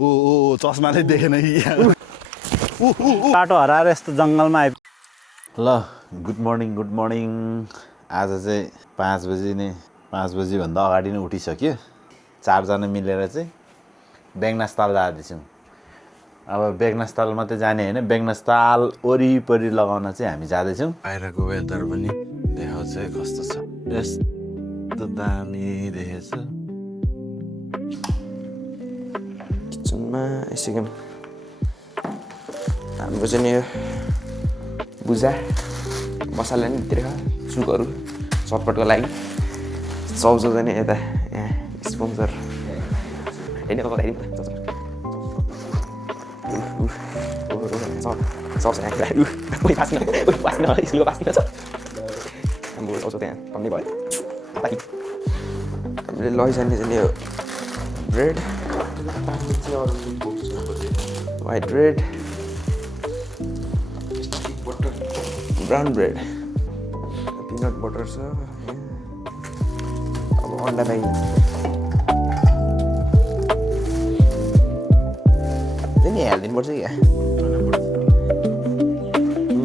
ओ चस्माले देखेन कि बाटो हराएर यस्तो जङ्गलमा आइ ल गुड मर्निङ आज चाहिँ 5 बजी नै 5 बजीभन्दा अगाडि नै उठिसक्यो 4 जना मिलेर चाहिँ बेगनासताल जाँदैछौँ अब बेगनासताल मात्रै जाने होइन बेगनासताल वरिपरि लगाउन चाहिँ हामी जाँदैछौँ बाहिरको वेदर पनि देखाउँछ कस्तो छ यस्तो दामी देखेछ किचनमा एकछिन हाम्रो चाहिँ नि बुझा मसला नि भित्र सुपहरू चटपटको लागि चाउचाउ चाहिँ यता यहाँ स्पोन्सर होइन हाम्रो चाउचाउ त्यहाँ कम्ती भयो हामीले लैजाने चाहिँ यो bread white bread brown bread peanut butter छ अब अन्डा पाइन्छ नि हालिदिनुपर्छ क्या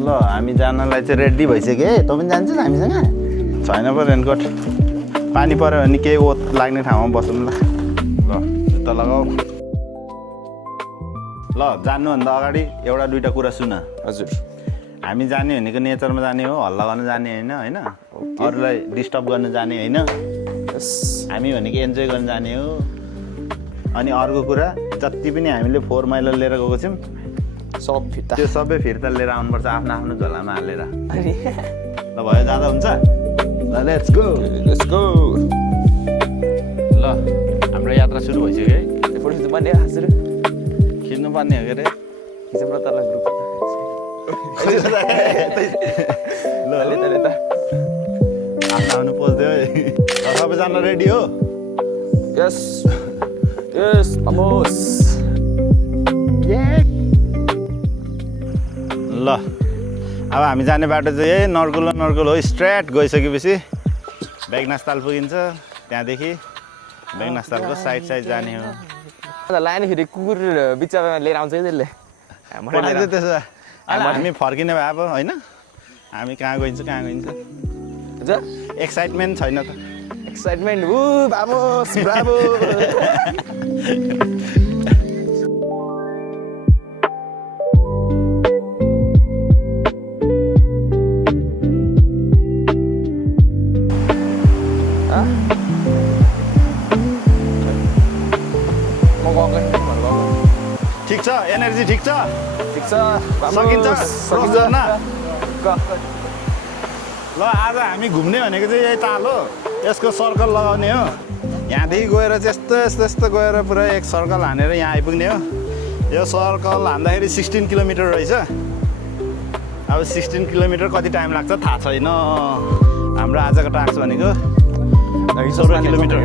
ल हामी जानलाई चाहिँ रेडी भइसक्यो है तँ पनि जान्छस् हामीसँग छैन पो रेनकोट पानी पऱ्यो भने केही ओत लाग्ने ठाउँमा बसौँ ल जुत्ता लगाऊ ल जान्नुभन्दा अगाडि एउटा दुईवटा कुरा सुन हजुर हामी जाने भनेको नेचरमा जाने हो हल्ला गर्न जाने होइन अरूलाई डिस्टर्ब गर्न जाने होइन हामी भनेको इन्जोय गर्न जाने हो अनि अर्को कुरा जति पनि हामीले 4 माइल लिएर गएको छौँ सब फिर्ता त्यो सबै फिर्ता लिएर आउनुपर्छ आफ्नो आफ्नो झोलामा हालेर ल भयो जाँदा हुन्छ ल लेट्स गो ल हाम्रो यात्रा सुरु भइसक्यो है फोटो खिच्नुपर्ने हजुर खिच्नुपर्ने हो के अरे खिच्नु तल ग्रुप ल आफ्नो पोज्दै है सबैजना रेडी हो यस भमोस ल अब हामी जाने बाटो चाहिँ यही नर्कुल हो स्ट्रेट गइसकेपछि बेगनासताल पुगिन्छ त्यहाँदेखि बेगनासतालको साइड जाने हो लाने फेरि कुकुर बिचमा लिएर आउँछ त्यसले त्यसो हामी फर्किने भए अब होइन हामी कहाँ गइन्छ एक्साइटमेन्ट छैन त एक्साइटमेन्ट भामोस ब्राभो ठिक छ एनर्जी ठिक छ सकिन्छ क्रस गर्न ल आज हामी घुम्ने भनेको चाहिँ यही ताल हो यसको सर्कल लगाउने हो यहाँदेखि गएर चाहिँ यस्तो गएर पुरा एक सर्कल हानेर यहाँ आइपुग्ने हो यो सर्कल हान्दाखेरि 16 किलोमिटर रहेछ अब 16 किलोमिटर कति टाइम लाग्छ थाहा छैन हाम्रो आजको टास्क भनेको 16 किलोमिटर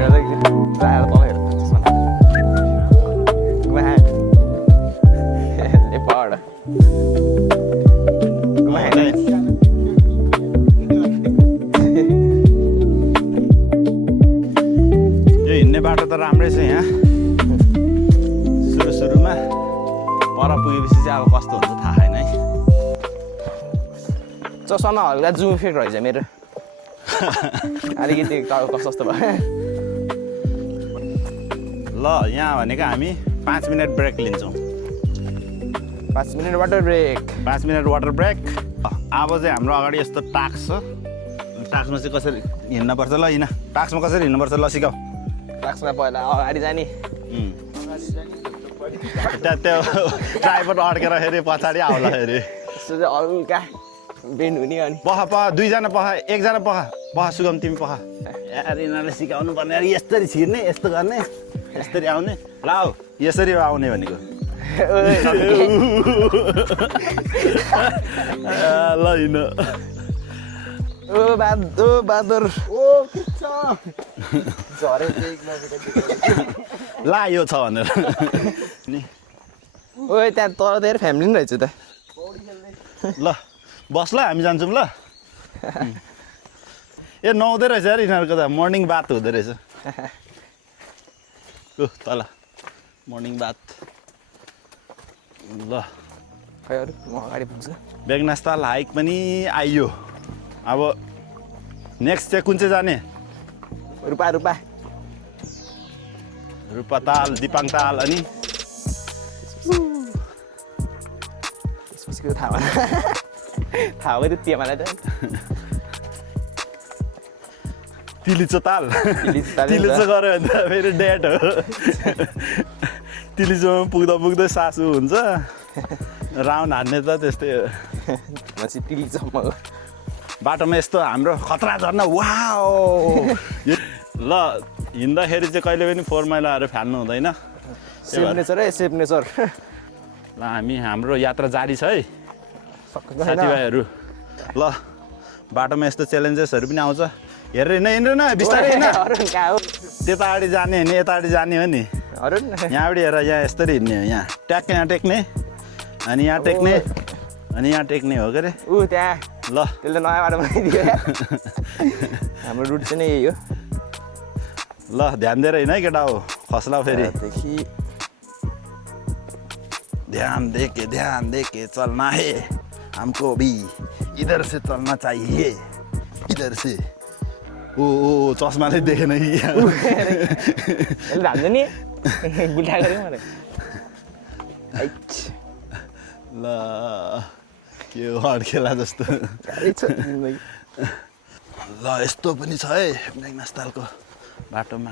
बाटो त राम्रै छ यहाँ सुरुमा पर पुगेपछि चाहिँ अब कस्तो हुन्छ थाहा छैन है चस्मा हल्का जुम इफेक्ट रहेछ मेरो अलिकति कस्तो भयो ल यहाँ भनेको हामी 5 मिनट ब्रेक लिन्छौँ 5 minute water break 5 minute water break अब चाहिँ हाम्रो अगाडि यस्तो टास्क छ टास्कमा चाहिँ कसरी हिँड्नुपर्छ ल टास्कमा कसरी हिँड्नुपर्छ ल सिकाऊ टास्कमा पहिला अगाडि जाने त्यो ड्राइभर अड्केर फेरि पछाडि आउला फेरि यस्तो चाहिँ हल्का बेन्ड हुने अनि दुईजना एकजना पख सुगम तिमी पख यार यिनीहरूले सिकाउनु पर्ने यार यस्तरी छिर्ने यस्तो गर्ने यस्तरी आउने ल यसरी आउने भनेको ल हिँड बादर ला यो छ भनेर ओए त्यहाँ तल धेरै फ्यामिली नि रहेछ त ल बस ल हामी जान्छौँ ल ए नहुँदै रहेछ यार यिनीहरूको त मर्निङ बात हुँदो रहेछ तल मर्निङ बात ल खै अरू म अगाडि पुग्छु बेगनास्ताल हाइक पनि आइयो अब नेक्स्ट चाहिँ कुन चाहिँ जाने रुपा रुपा रूपाताल दिपाङताल अनि त्यसपछिको थाहा भएन थाहा भयो त्यो मलाई त तिलिचो ताल तिलिचो तिलिचो गऱ्यो भने त फेरि डेट हो तिलिचोमा पुग्दा पुग्दै सासु हुन्छ राउन्ड हान्ने त त्यस्तै हो म चाहिँ तिलिचोमा हो बाटोमा यस्तो हाम्रो खतरा झर्ना वाओ ल हिँड्दाखेरि चाहिँ कहिले पनि 4 मैलाहरू फाल्नु हुँदैन सेभ नेचर ल हाम्रो यात्रा जारी छ है साथीभाइहरू ल बाटोमा यस्तो च्यालेन्जेसहरू पनि आउँछ हेरेर हिँड्नु न बिस्तारै हिँड्न त्यता अगाडि जाने होइन यता अगाडि जाने हो नि यहाँबाट हेर यहाँ यस्तरी हिँड्ने हो यहाँ ट्याक्क यहाँ टेक्ने अनि यहाँ टेक्ने अनि यहाँ टेक्ने हो के अरे ऊ त्यहाँ ल त्यसले नयाँ बाटो बनाइदियो हाम्रो रुट चाहिँ नै यही हो ल ध्यान दिएर हिँड है केटा हो खस्ला फेरि ध्यान देके चलना है हमको भी इधर से चलना चाहिए इधर से ओ चस्माले देखेन कि यसले धान्छ नि गुल्टा गऱ्यो मलाई ल के हो अड्केला जस्तो ल यस्तो पनि छ है बेगनास्तालको बाटोमा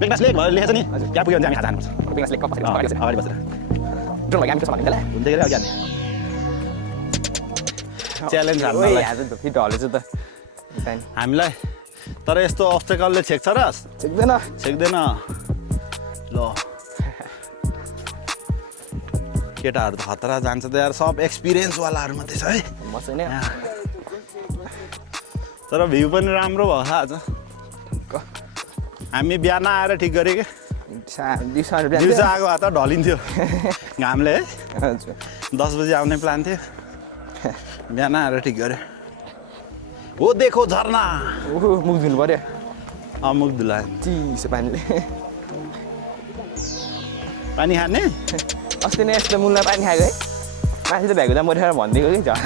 बेगनास लेक भनेर लेखेछ नि त्यहाँ पुग्यो भने हामी खाजा हान्नुपर्छ बेगनास लेक अगाडि बसेर ड्रोन लगाएर कसो भन्नु हुँदै गएर अघि हान्ने च्यालेन्ज हान्नलाई फेरि ढलेछ त हामीलाई तर यस्तो अब्स्टेकलले छेक्छ र छेक्दैन ल केटाहरू त खतरा जान्छ त यार सब एक्सपिरियन्सवालाहरू मात्रै छ है म चाहिँ नि तर भ्यू पनि राम्रो भयो आज हामी बिहान आएर ठिक गऱ्यो कि दिउँसो आएको भए त ढलिन्थ्यो घामले है 10 बजी आउने प्लान थियो बिहान आएर ठिक गऱ्यो हो देखो झरना मुख धुनु पर्यो मुख धुला चिसो पानीले पानी खाने अस्ति नै यस्तो मुलमा पानी खाएको है माथि त भ्याएको त मरेर भनिदिएको कि झन्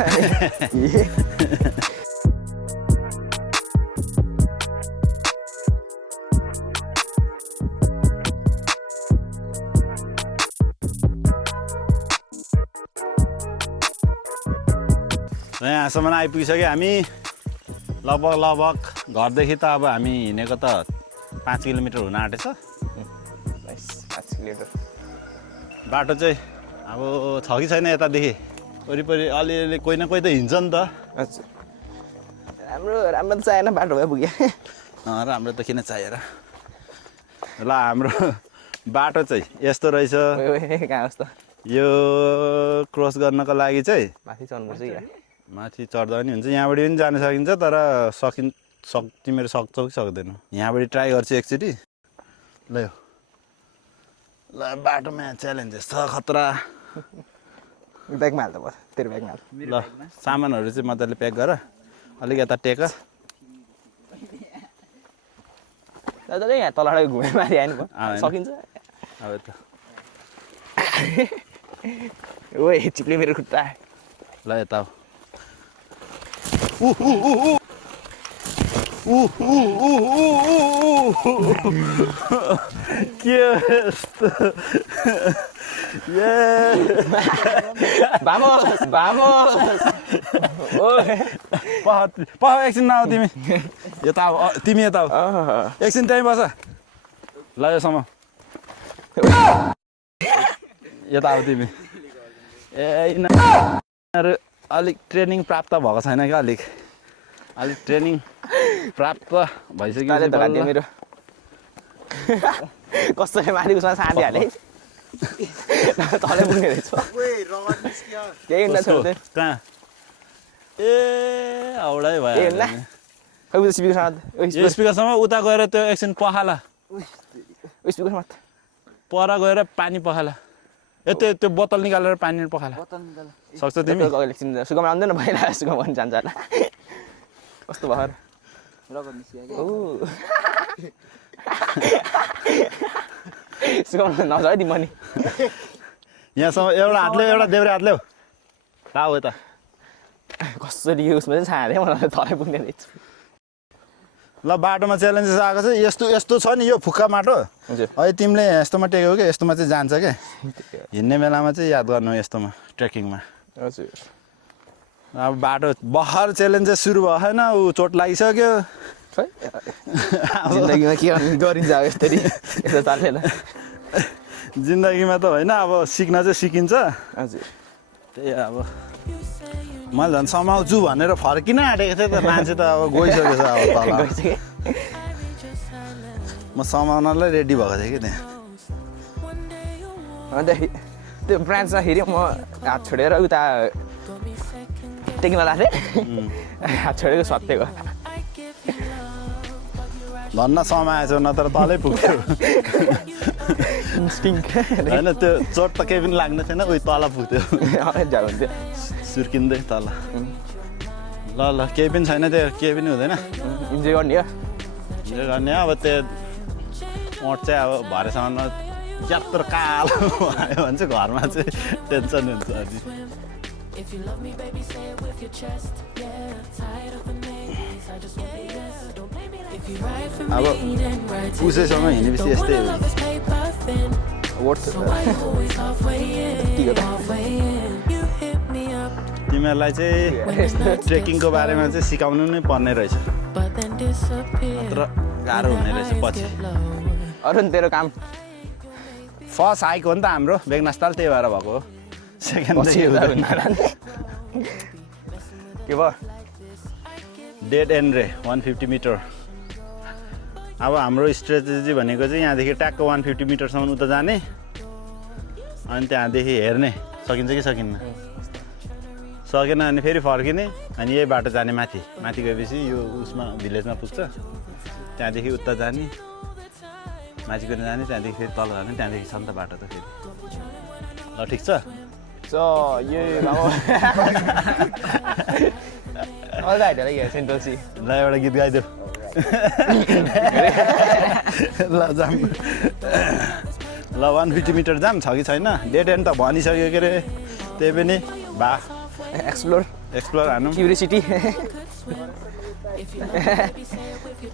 यहाँसम्म आइपुगिसक्यो हामी लगभग घरदेखि त अब हामी हिँडेको त 5 किलोमिटर हुन आँटेछ 5 किलोमिटर बाटो चाहिँ अब छ कि छैन यतादेखि वरिपरि अलिअलि कोही न कोही त हिँड्छ नि त राम्रो त चाहिएन बाटो भए पुग्यो राम्रो त किन चाहिएर ल हाम्रो बाटो चाहिँ यस्तो रहेछ कहाँ होस् त यो क्रस गर्नको लागि चाहिँ माथि चढ्नुपर्छ क्या माथि चढ्दा पनि हुन्छ यहाँबाट पनि जान सकिन्छ तर तिमीहरू सक्छौ कि सक्दैनौ यहाँबाट ट्राई गर्छु एकचोटि ल ल बाटोमा च्यालेन्जेस छ खतरा ब्यागमा हाल्दा भयो तेरो ब्यागमा हाल ल सामानहरू चाहिँ मजाले प्याक गर अलिक यता टेक दादा यहाँ तलबाट घुमेर माथि आयो नि सकिन्छ अब त ओ चिप्ले मेरो खुट्टा ल यता के एकछिन नआऊ तिमी यता आऊ तिमी यता आऊ एकछिन त्यहीँ बस ल योसम्म यता आऊ तिमी अलिक ट्रेनिङ प्राप्त भएको छैन क्या अलिक ट्रेनिङ प्राप्त भइसक्यो मेरो कसैले माथि उसमा साँधी हाले तलै पुग्ने रहेछ केही हुन्न कहाँ ए औडै भयो स्पिकरसम्म उता गएर त्यो एकछिन पखाला पर गएर पानी पखाला त्यो बोतल निकालेर पानी पखाला सक्छ तिमी एकछिन सुगम आउँदैन भइला सुगम पनि जान्छ होला कस्तो भयो सिकाउनु नजाऊ है तिमी पनि यहाँसम्म एउटा हातले एउटा देब्रे हातले हो हो त कसरी यो उसमा चाहिँ छाँदै मलाई तलै पुग्ने रहेछ ल बाटोमा च्यालेन्जेस आएको छ यस्तो यस्तो छ नि यो फुक्का माटो हजुर अहिले तिमीले यस्तोमा टेक्यौ क्या यस्तोमा चाहिँ जान्छ क्या हिँड्ने बेलामा चाहिँ याद गर्नु यस्तोमा ट्रेकिङमा हजुर अब बाटो बहर च्यालेन्जेस सुरु भएन ऊ चोट लागिसक्यो खै जिन्दगीमा के गरिन्छ अब यसरी यस्तो चालेन जिन्दगीमा त होइन अब सिक्न चाहिँ सिकिन्छ हजुर त्यही अब मैले झन् समाउँछु भनेर फर्किन आँटेको थिएँ त मान्छे त अब गइसकेको छ अब तल गइसकेँ म समाउनलाई रेडी भएको थिएँ कि त्यहाँ अन्त त्यो ब्रान्चमा फेरि म हात छोडेर उता टेक्न लाग्थेँ हात छोडेको सत्य धन्न समाएछौ नत्र तलै पुग्थ्यो होइन त्यो चोट त केही पनि लाग्ने थिएन उयो तल पुग्थ्यो हुन्थ्यो सुर्किँदै तल ल ल केही पनि छैन त्यो केही पनि हुँदैन इन्जोय गर्ने हो जे गर्ने अब त्यो ओठ चाहिँ अब भरेसम्म ज्यात्रो कालो आयो भने चाहिँ घरमा चाहिँ टेन्सन हुन्छ अनि अब उसैसँग हिँडेपछि यस्तै हो तिमीहरूलाई चाहिँ ट्रेकिङको बारेमा चाहिँ सिकाउनु नै पर्ने रहेछ नत्र गाह्रो हुने रहेछ पछि अरू नि तेरो काम फर्स्ट हाइक हो नि त हाम्रो बेगनास्ताल त्यही भएर भएको हो सेकेन्ड के भयो डेड एन्ड रे 150 मिटर अब हाम्रो स्ट्रेटेजी भनेको चाहिँ यहाँदेखि ट्याक्क 150 मिटरसम्म उता जाने अनि त्यहाँदेखि हेर्ने सकिन्छ कि सकिन्न सकेन अनि फेरि फर्किने अनि यही बाटो जाने माथि माथि गएपछि यो उसमा भिलेजमा पुग्छ त्यहाँदेखि उता जाने माथि गएर जाने त्यहाँदेखि फेरि तल जाने त्यहाँदेखि छ नि त बाटो त फेरि ल ठिक छ ल एउटा गीत गाइदेऊ ल जाम ल 150 मिटर जाम छ कि छैन डेड एन्ड त भनिसक्यो के अरे त्यही पनि बा एक्सप्लोर हानौँ क्युरियोसिटी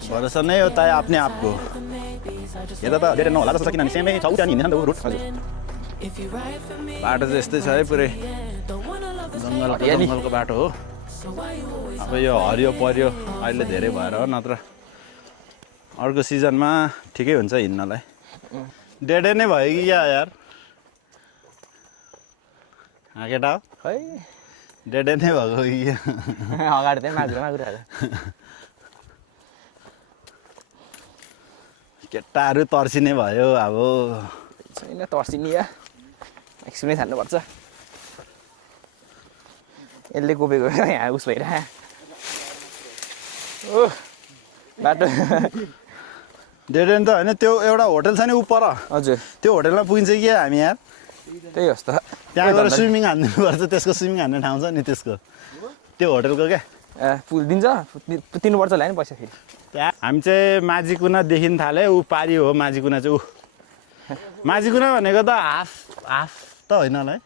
भरोसा नै हो त आफ्नै आपको यता त डेड एन्ड होला जस्तो छ किनभने सेमै छ उता हिँड्दैन नि त रुट बाटो चाहिँ यस्तै छ है पुरै जङ्गलको बाटो हो अब यो हरियो पर्यो अहिले धेरै भएर हो नत्र अर्को सिजनमा ठिकै हुन्छ हिँड्नलाई डेडे नै भयो कि क्या यार केटा हो खै डेडे नै भएको कि अगाडि चाहिँ माग्रो केटाहरू तर्सिने भयो अब छैन तर्सिनी एक्सपिरियन्स हान्नुपर्छ यसले कोपेको यहाँ उस भइरह बाटो डेडेन त होइन त्यो एउटा होटल छ नि उपर हजुर त्यो होटलमा पुगिन्छ कि हामी यार त्यही होस् त त्यहाँ गएर स्विमिङ हान्नुपर्छ त्यसको स्विमिङ हान्ने ठाउँ छ नि त्यसको त्यो होटलको क्या दिन्छ तिर्नुपर्छ होला नि पैसा फेरि त्यहाँ हामी चाहिँ माझीकुनादेखि थाल्यो ऊ पारी हो माझीकुना चाहिँ ऊ माझीकुना भनेको त हाफ त होइन होला है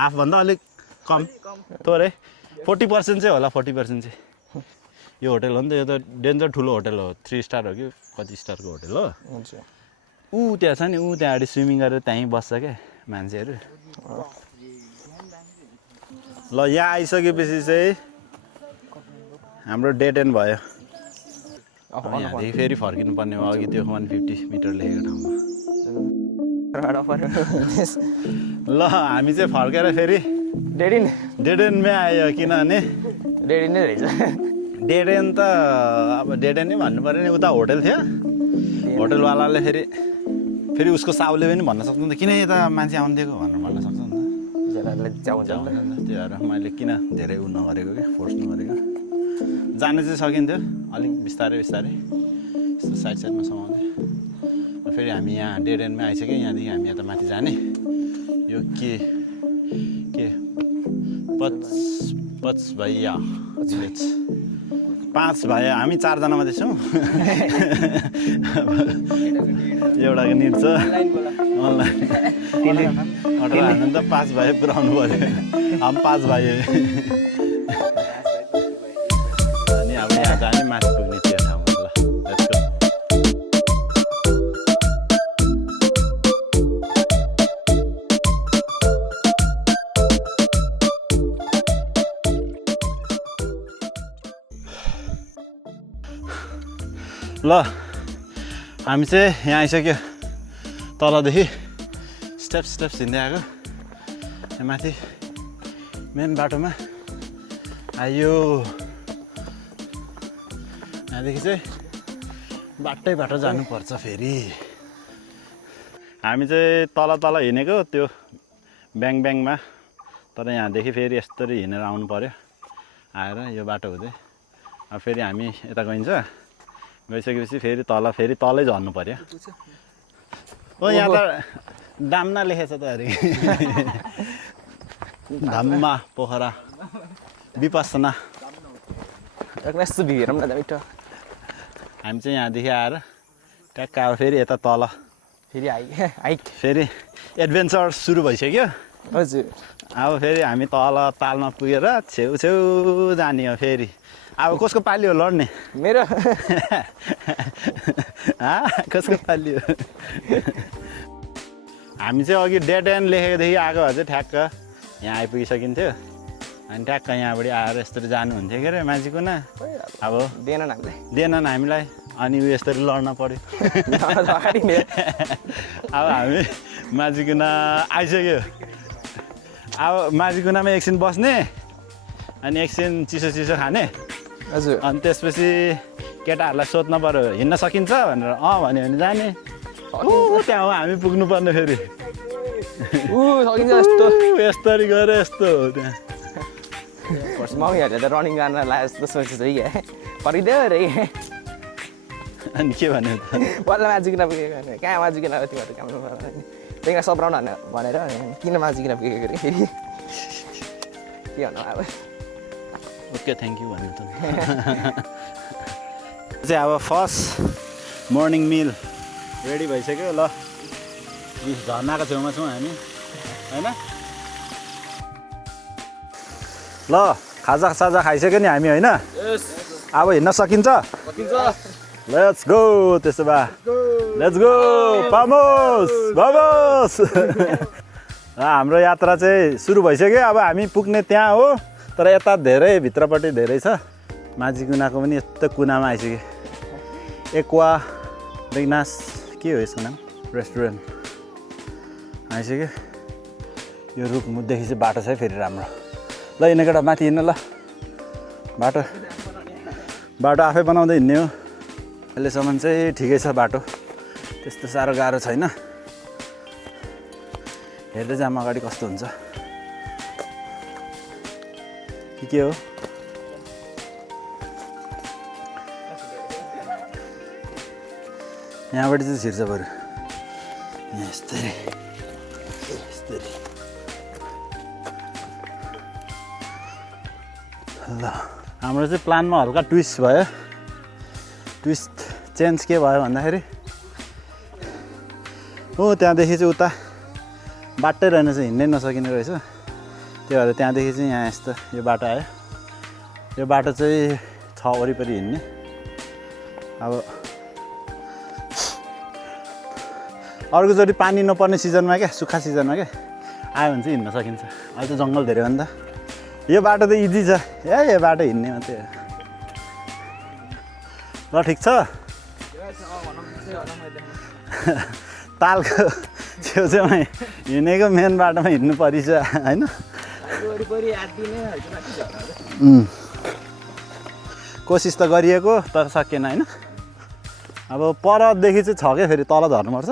हाफभन्दा अलिक कम थोरै 40% चाहिँ होला 40% चाहिँ यो होटल हो नि त यो त डेन्जर ठुलो होटल हो 3 स्टार हो कि कति स्टारको होटल हो ऊ त्यहाँ छ नि ऊ त्यहाँ अगाडि स्विमिङ गरेर त्यहीँ बस्छ क्या मान्छेहरू ल यहाँ आइसकेपछि चाहिँ हाम्रो डेड एन्ड भयो यहाँदेखि फेरि फर्किनु पर्ने हो अघि त्यो 150 मिटर लेखेको ठाउँमा ल हामी चाहिँ फर्केर फेरि डेड एन्डमै आयो किनभने डेड नै रहेछ डेड एन्ड त अब डेड एन्ड नै भन्नु पऱ्यो नि उता होटल थियो होटलवालाले फेरि उसको साउले पनि भन्न सक्छ नि त किन यता मान्छे आउँदिएको भनेर भन्न सक्छ नि त त्यही भएर मैले किन धेरै उ नगरेको क्या फोर्स नगरेको जानु चाहिँ सकिन्थ्यो अलिक बिस्तारै बिस्तारै यस्तो साइडमा समाउँदै फेरि हामी यहाँ डेड एन्डमै आइसक्यो यहाँदेखि हामी यता माथि जाने यो के पच भैया 5 भयो हामी 4 जना मात्रै छौँ एउटाको निड छ अनलाइन अटो हाल्नु त 5 भयो पुऱ्याउनु पऱ्यो हामी 5 भयो अनि अब यहाँ जाने माथि पुग्ने त्यो ठाउँमा ल लेट्स गो ल हामी चाहिँ यहाँ आइसक्यो तलदेखि स्टेप्स हिँड्दै आएको यहाँ माथि मेन बाटोमा आयो यहाँदेखि चाहिँ बाटो जानुपर्छ फेरि हामी चाहिँ तल हिँडेको त्यो ब्याङमा तर यहाँदेखि फेरि यस्तरी हिँडेर आउनु पर्यो आएर यो बाटो हुँदै अब फेरि हामी यता गइन्छ गइसकेपछि फेरि तलै झर्नु पर्यो ओ यहाँ त दामना लेखेछ त अरे धाममा पोखरा विपसना यस्तो भिड न मिठो हामी चाहिँ यहाँदेखि आएर ट्याक्क अब फेरि यता तल फेरि हाइक फेरि एडभेन्चर सुरु भइसक्यो हजुर अब फेरि हामी तल तालमा पुगेर छेउ जाने हो फेरि अब कसको पाली हो लड्ने मेरो कसको पाली हो हामी चाहिँ अघि डेड एन्ड लेखेकोदेखि आएको भए चाहिँ ठ्याक्क यहाँ आइपुगिसकिन्थ्यो अनि ठ्याक्क यहाँबाट आएर यसरी जानुहुन्थ्यो के अरे माझीकुना अब दिएनन् हामीलाई अनि ऊ यसरी लड्न पर्यो अब हामी माझीकुना आइसक्यो अब माझीकुनामा एकछिन बस्ने अनि एकछिन चिसो खाने हजुर अनि त्यसपछि केटाहरूलाई सोध्न पर्यो हिँड्न सकिन्छ भनेर भन्यो भने जाने त्यहाँ हो हामी पुग्नुपर्ने फेरि यस्तरी गएर यस्तो हो त्यहाँ मम्मीहरूले त रनिङ गर्न लाग्यो जस्तो सोचेछ क्या परिदियो अरे अनि के भन्यो त बल्ल माझिकन पुगेको कहाँ माझिकन तिमीहरू काम त्यहाँ सब्राउन भनेर किन माझिकन पुगेको अरे फेरि के भन्नु अब ओके थ्याङ्क यू भन्नु त चाहिँ अब फर्स्ट मर्निङ मिल रेडी भइसक्यो ल झर्नाको छेउमा छौँ हामी होइन ल खाजा खाइसक्यो नि हामी होइन अब हिँड्न सकिन्छ लेट्स गो त्यसो भए लेट्स गो भमोस हाम्रो यात्रा चाहिँ सुरु भइसक्यो अब हामी पुग्ने त्यहाँ हो तर यता धेरै भित्रपट्टि धेरै छ माझीकुनाको पनि यस्तो कुनामा आइसक्यो एक्वा बेगनास के हो यसको नाम रेस्टुरेन्ट आइसक्यो यो रुखमुखदेखि चाहिँ बाटो छ है फेरि राम्रो ल हिँड्ने केटा माथि हिँड्नु ल बाटो आफै बनाउँदै हिँड्ने हो अहिलेसम्म चाहिँ ठिकै छ बाटो त्यस्तो साह्रो गाह्रो छैन हेर्दै जाम अगाडि कस्तो हुन्छ के हो यहाँबाट चाहिँ छिर्छ बरु यहाँ यस्तरी ल हाम्रो चाहिँ प्लानमा हल्का ट्विस्ट भयो चेन्ज के भयो भन्दाखेरि हो त्यहाँदेखि चाहिँ उता बाटै रहेन चाहिँ हिँड्नै नसकिने रहेछ त्यही भएर त्यहाँदेखि चाहिँ यहाँ यस्तो यो बाटो आयो यो बाटो चाहिँ छ वरिपरि हिँड्ने अब अर्कोचोटि पानी नपर्ने सिजनमा क्या सुक्खा सिजनमा क्या आयो भने चाहिँ हिँड्न सकिन्छ अहिले त जङ्गल धेरै हो नि त यो बाटो त इजी छ यो बाटो हिँड्ने मात्रै हो ल ठिक छ तालको छेउछेउमा हिँडेको मेन बाटोमा हिँड्नु परिछ होइन कोसिस त गरिएको तर सकिएन होइन अब परदेखि चाहिँ छ क्या फेरि तल झर्नुपर्छ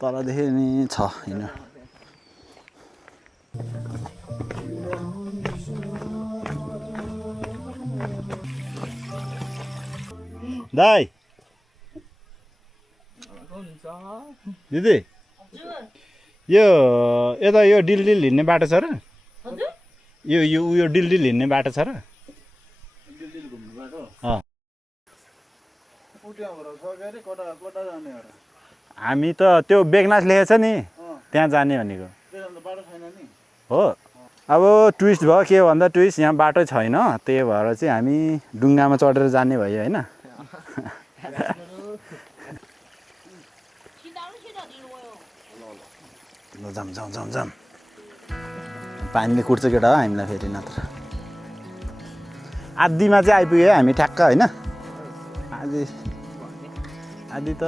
तलदेखि नि छ हिँड्नु दाइ दिदी यो यता यो डिल हिँड्ने बाटो छ र यो डिल हिँड्ने बाटो छ र हामी त त्यो बेगनास लेखेको छ नि त्यहाँ जाने भनेको हो। अब टुरिस्ट भयो के भन्दा टुरिस्ट यहाँ बाटो छैन, त्यही भएर चाहिँ हामी डुङ्गामा चढेर जाने भयो होइन। जाम जाम जाम जाम पानीले कुट्छ केटा हो हामीलाई फेरि नत्र। आधीमा चाहिँ आइपुग्यो हामी ठ्याक्क होइन। आधी त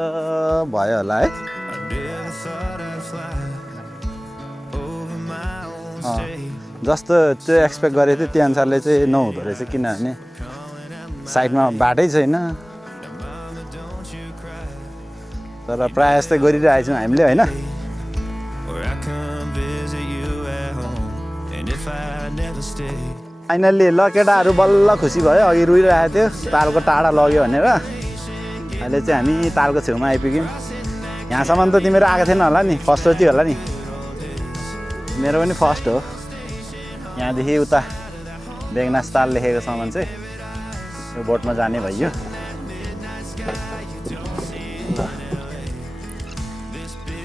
भयो होला है। जस्तो त्यो एक्सपेक्ट गरेको थियो त्यो अनुसारले चाहिँ नहुँदो रहेछ, किनभने साइडमा बाटै छैन। तर प्रायः जस्तै गरिरहेको छौँ हामीले होइन। फाइनल्ली ल केटाहरू बल्ल खुसी भयो, अघि रुइरहेको थियो तालको टाढा लग्यो भनेर। अहिले चाहिँ हामी तालको छेउमा आइपुग्यौँ। यहाँसम्म त तिमीहरू आएको थिएन होला नि, फर्स्ट हो त्यो होला नि। मेरो पनि फर्स्ट हो। यहाँदेखि उता बेगनास ताल लेखेको सामान चाहिँ यो बोटमा जाने भइयो।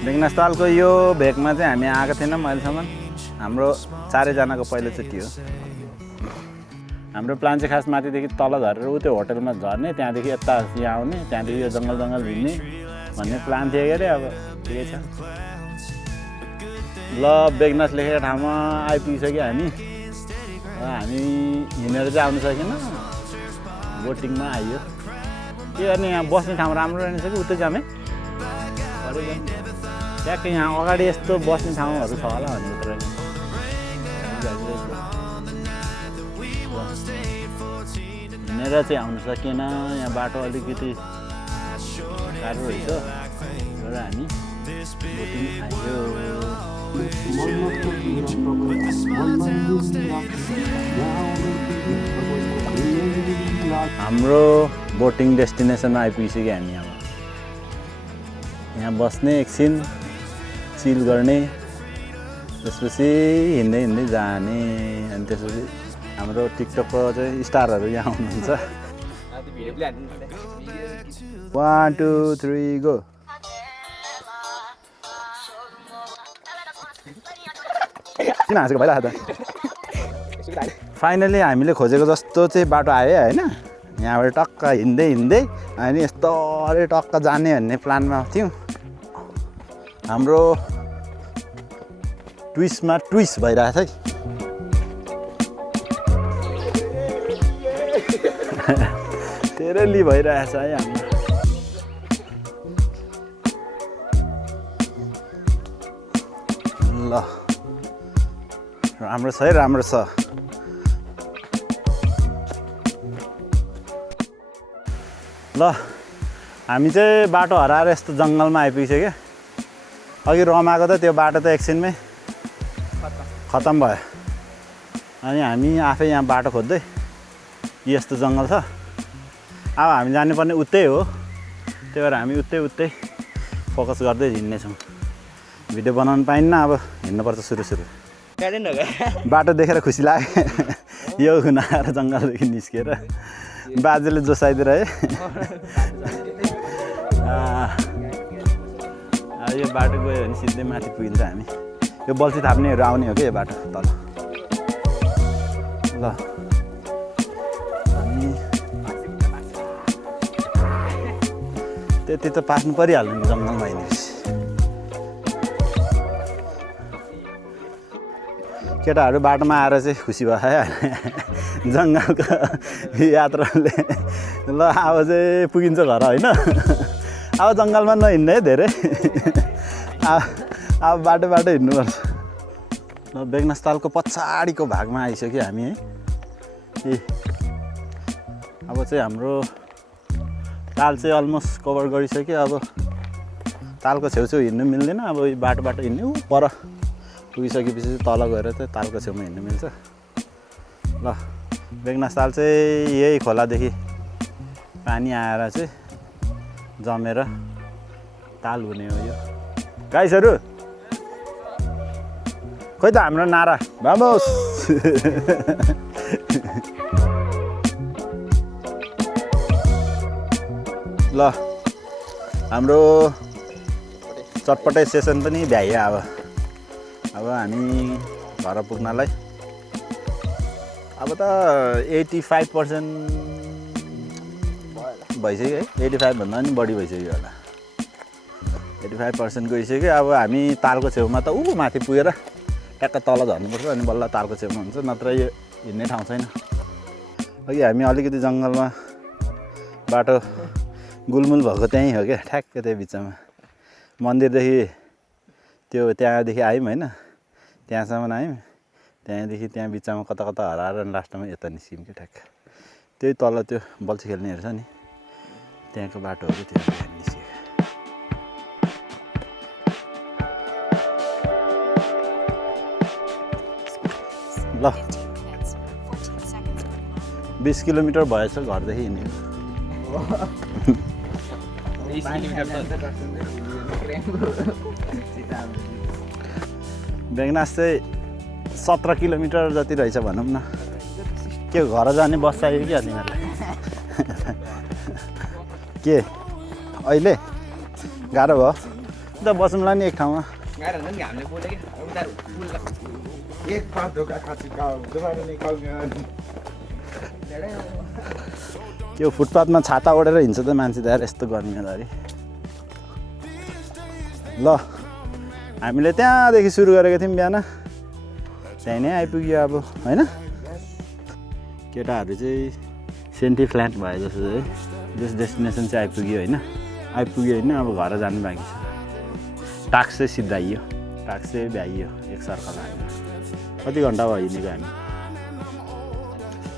बेगनास तालको यो भेगमा चाहिँ हामी आएको थिएनौँ अहिलेसम्म। हाम्रो चारैजनाको पहिलोचोटि हो। हाम्रो प्लान चाहिँ खास माथिदेखि तल झरेर ऊ त्यो होटलमा झर्ने, त्यहाँदेखि यता यहाँ आउने, त्यहाँदेखि यो जङ्गल हिँड्ने भन्ने प्लान थियो के अरे। अब ठिकै छ। ल बेगनास लेखेको ठाउँमा आइपुगिसक्यो हामी। हामी हिँडेर चाहिँ आउनु सकेन, बोटिङमा आइयो। के गर्ने, यहाँ बस्ने ठाउँ राम्रो रहेछ कि उतै जामे ट्याक्कै यहाँ अगाडि यस्तो बस्ने ठाउँहरू छ होला भनेको तर हिँडेर चाहिँ आउनु सकेन। यहाँ बाटो अलिकति साह्रो रहेछ र हामी बोटिङ आइयो। हाम्रो बोटिङ डेस्टिनेसनमा आइपुगिसक्यो हामी। अब यहाँ बस्ने, एकछिन चिल गर्ने, त्यसपछि हिँड्दै हिँड्दै जाने। अनि त्यसपछि हाम्रो टिकटकको चाहिँ स्टारहरू यहाँ आउनुहुन्छ। 1 2 3 गो। किन हाँसेको भइरहेको त? फाइनली हामीले खोजेको जस्तो चाहिँ बाटो आयो होइन। यहाँबाट टक्क हिँड्दै हिँड्दै अनि यस्तो टक्क जाने भन्ने प्लानमा थियौँ। हाम्रो ट्विस्टमा ट्विस्ट भइरहेछ है। तेरेली भइरहेछ है हाम्रो। ल राम्रो छ है, राम्रो छ। ल हामी चाहिँ बाटो हराएर यस्तो जङ्गलमा आइपुगिसक्यो। अघि रमाएको त त्यो बाटो त एकछिनमै खतम भयो। अनि हामी आफै यहाँ बाटो खोज्दै, यस्तो जङ्गल छ। अब हामी जानुपर्ने उतै हो, त्यही भएर हामी उतै फोकस गर्दै हिँड्नेछौँ। भिडियो बनाउनु पाइन्न, अब हिँड्नुपर्छ सुरु। बाटो देखेर खुसी लाग्यो। यो हुनाएर जङ्गलदेखि निस्केर बाजेले जोसाइदिएर है। यो बाटो गयो भने सिधै माथि पुगिन्छ हामी। यो बल्छी थाप्नेहरू आउने हो क्या यो बाटो तल। ल हामी त्यति त पास्नु परिहाल्यो नि जङ्गलमा हिँडेपछि। केटाहरू बाटोमा आएर चाहिँ खुसी भयो है जङ्गलको यात्राले। ल अब चाहिँ पुगिन्छ घर होइन। अब जङ्गलमा नहिँड्ने है धेरै। अब बाटो हिँड्नुपर्छ। ल बेगनास तालको पछाडिको भागमा आइसक्यो हामी है। अब चाहिँ हाम्रो ताल चाहिँ अलमोस्ट कभर गरिसक्यो। अब तालको छेउछेउ हिँड्नु मिल्दैन। अब बाटो हिँड्ने पर पुगिसकेपछि तल गएर चाहिँ तालको छेउमा हिँड्नु मिल्छ। ल बेगनास ताल चाहिँ यही खोलादेखि पानी आएर चाहिँ जमेर ताल हुने हो यो। गाइसहरू खोइ त हाम्रो नारा भामोस। ल ल हाम्रो चटपटे सेसन पनि भ्याइयो अब हामी घर पुग्नलाई अब त 85% भइसक्यो है 85 भन्दा पनि बढी भइसक्यो होला 85% गइसक्यो अब हामी तालको छेउमा त माथि पुगेर ट्याक्क तल झर्नुपर्छ अनि बल्ल तालको छेउमा हुन्छ नत्र यो हिँड्ने ठाउँ छैन अघि हामी अलिकति जङ्गलमा बाटो गुलमुल भएको त्यहीँ हो क्या ठ्याक्क त्यही बिचमा मन्दिरदेखि त्यहाँदेखि आयौँ होइन त्यहाँसम्म आयौँ त्यहाँदेखि त्यहाँ बिचमा कता कता हराएर अनि लास्टमा यता निस्क्यौँ क्या ठ्याक्क त्यही तल त्यो बल्छी खेल्नेहरू छ नि त्यहाँको बाटोहरू त्यो निस्क्यो ल 20 किलोमिटर भएछ घरदेखि हिँडेको बेगनास चाहिँ 17 किलोमिटर जति रहेछ भनौँ न के घर जाने बस चाहियो क्या तिमीहरूलाई के अहिले गाह्रो भयो त बसौँला नि एक ठाउँमा त्यो फुटपाथमा छाता ओढेर हिँड्छ त मान्छे त यार यस्तो गर्मीमा ल हामीले त्यहाँदेखि सुरु गरेको थियौँ बिहान त्यहीँ नै आइपुग्यो अब होइन केटाहरू चाहिँ सेन्टी फ्ल्याट भयो जस्तो है डेस्टिनेसन चाहिँ आइपुग्यो होइन अब घर जानु बाँकी छ टाक्स चाहिँ सिद्धाइयो टाक्स चाहिँ भ्याइयो एक सर्कल हामी कति घन्टा भयो हिँडेको हामी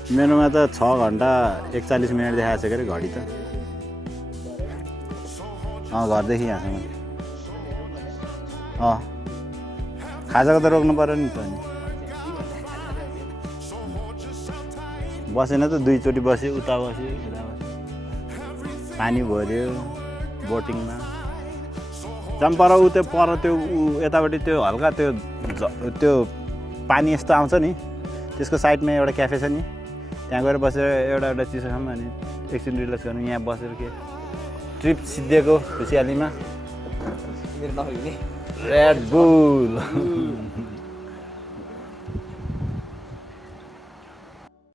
मेरोमा त 6 घन्टा 41 मिनट देखाएको छ के अरे घडी त घरदेखि यहाँसम्म खाजाको त रोक्नु पऱ्यो नि त अनि बसेन त 2 चोटि बस्यो उता बस्यो यता बस्यो पानी भर्यो बोटिङमा जम्पर त्यो पर त्यो यतापट्टि त्यो हल्का त्यो पानी यस्तो आउँछ नि त्यसको साइडमा एउटा क्याफे छ नि त्यहाँ गएर बसेर एउटा चिसो खाऊँ अनि एकछिन रिल्याक्स गर्नु यहाँ बसेर के ट्रिप सिद्धिएको खुसियालीमा रेड बुल